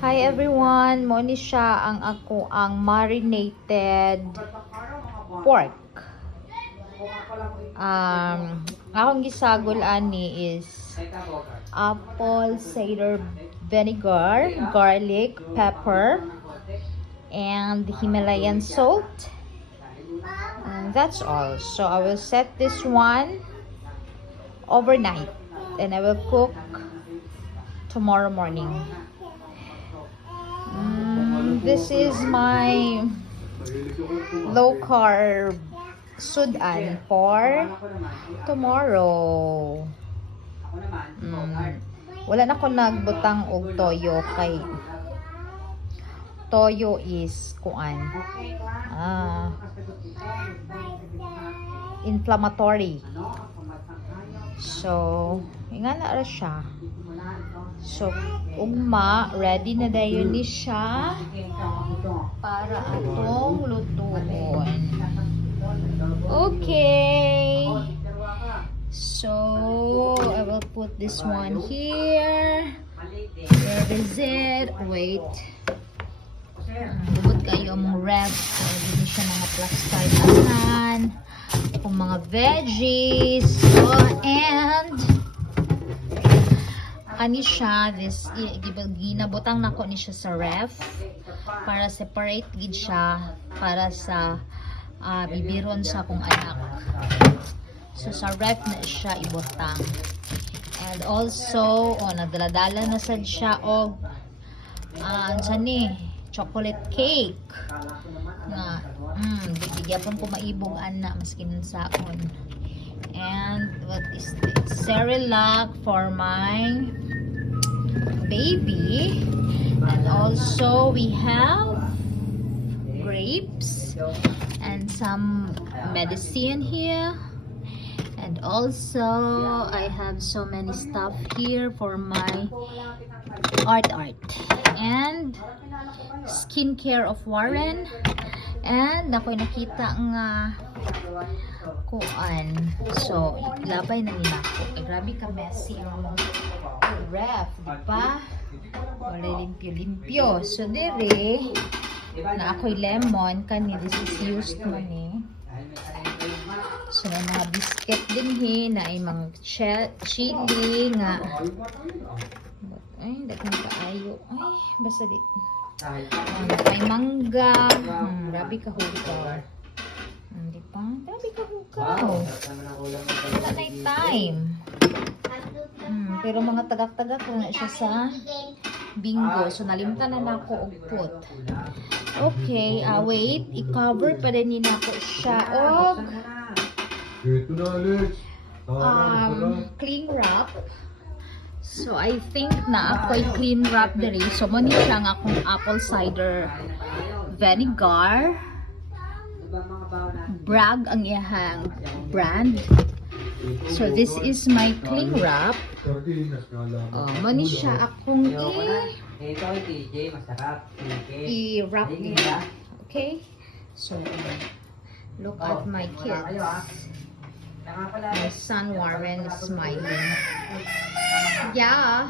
Hi everyone, mo ni siya ang marinated pork. Akong gisagol ani is apple cider vinegar, garlic, pepper, and Himalayan salt. And that's all. So I will set this one overnight and I will cook tomorrow morning. This is my low carb sudan for tomorrow. Wala na ko nagbutang og toyo kay toyo is kuan inflammatory. So, nga na ra siya. So, ugma, ready na dayon ni siya para atong lutuon. Okay. So, I will put this one here. Where is it? Wait. Bubot kayo ang ref. So, hindi siya mga plastikan. Kung mga veggies. So, and ani siya, this ginabutang nako ni siya sa ref para separate gid siya para sa bibiron sa akong anak. So sa ref na siya ibutang. And also, nagdala-dala na sad siya og chocolate cake nga bigyan ko maibog ana maskin sa akon. And what is this? Cerelac for my baby. And also we have grapes and some medicine here. And also I have so many stuff here for my art. And skincare of Warren. And ako'y nakita nga kuan. So, labay na nila ako. Grabe ka messy ang ref, di ba? Wala limpyo-limpyo. So, dire, na ako'y lemon. Kani, this is used money. So, mga biscuit din na ay mga chili nga. Ay, dagang kaayo. Ay, basta di. May mangga. Grabe ka hugaw. Di ba? Grabe ka hugaw. Wala na yung time. Pero mga tagak-tagak na siya sa bingo. So, nalimtan na ako og put. Okay, wait. I-cover pa rin nina ko siya og cling wrap. So, I think na ako'y clean wrap diri. So, muna lang akong apple cider vinegar. Bragg ang iyang brand. So, this is my cling wrap. Muna siya akong i-wrap nila. Okay? So, look at my kids. My son Warren is smiling. Yeah.